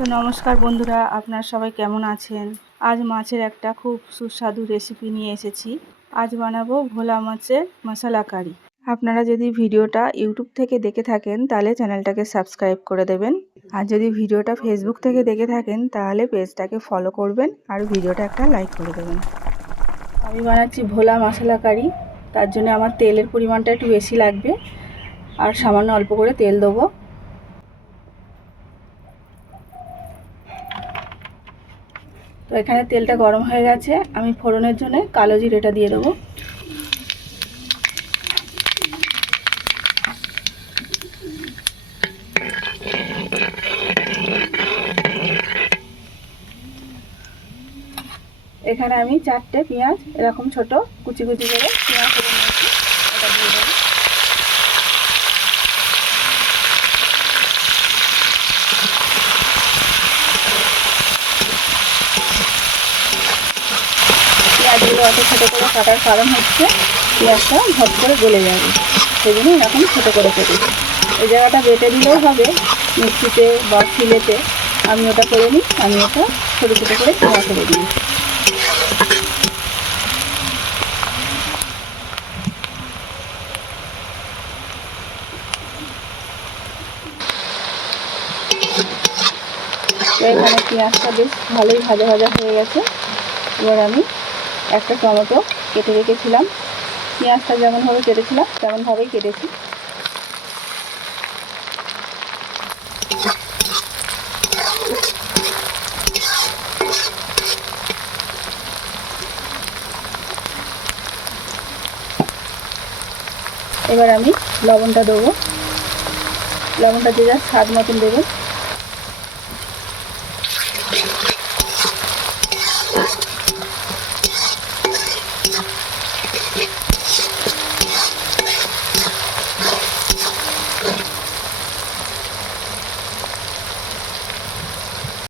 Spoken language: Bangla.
তো নমস্কার বন্ধুরা, আপনারা সবাই কেমন আছেন? আজ মাছের একটা খুব সুস্বাদু রেসিপি নিয়ে এসেছি। আজ বানাবো ভোলা মাছের মশলা কারি। আপনারা যদি ভিডিওটা ইউটিউব থেকে দেখে থাকেন তাহলে চ্যানেলটাকে সাবস্ক্রাইব করে দেবেন, আর যদি ভিডিওটা ফেসবুক থেকে দেখে থাকেন তাহলে পেজটাকে ফলো করবেন আর ভিডিওটা একটা লাইক করে দেবেন। আমি বানাচ্ছি ভোলা মশলা কারি, তার জন্য আমার তেলের পরিমাণটা একটু বেশি লাগবে আর সামান্য অল্প করে তেল দেবো। তো এখানে তেলটা গরম হয়ে গেছে, আমি ফোড়নের জন্য কালো জিরেটা দিয়ে দেবো। এখানে আমি 4টে পেঁয়াজ এরকম ছোট কুচি কুচি করে পেঁয়াজ করে নিয়েছি, এটা দিয়ে দেবো। পেঁয়াজগুলো অত ছোটো করে কাটার কারণ হচ্ছে পেঁয়াজটা ঝট করে গলে যাবে, সেই জন্য এরকম ছোটো করে কেটেছি। এই জায়গাটা বেটে দিলেও হবে মিক্সিতে বা শিলেতে, আমি ওটা করে নিই। আমি ওটা ছোটো ছোটো করে পেঁয়াজ করে দিই। তো এখানে পেঁয়াজটা বেশ ভালোই ভাজা ভাজা হয়ে গেছে। এবার আমি একটা টমেটো কেটে রেখেছিলাম, পেঁয়াজটা যেমনভাবে কেটেছিলাম তেমনভাবেই কেটেছি। এবার আমি লবণটা দেবো, লবণটা যে যার স্বাদ মতন দেবেন।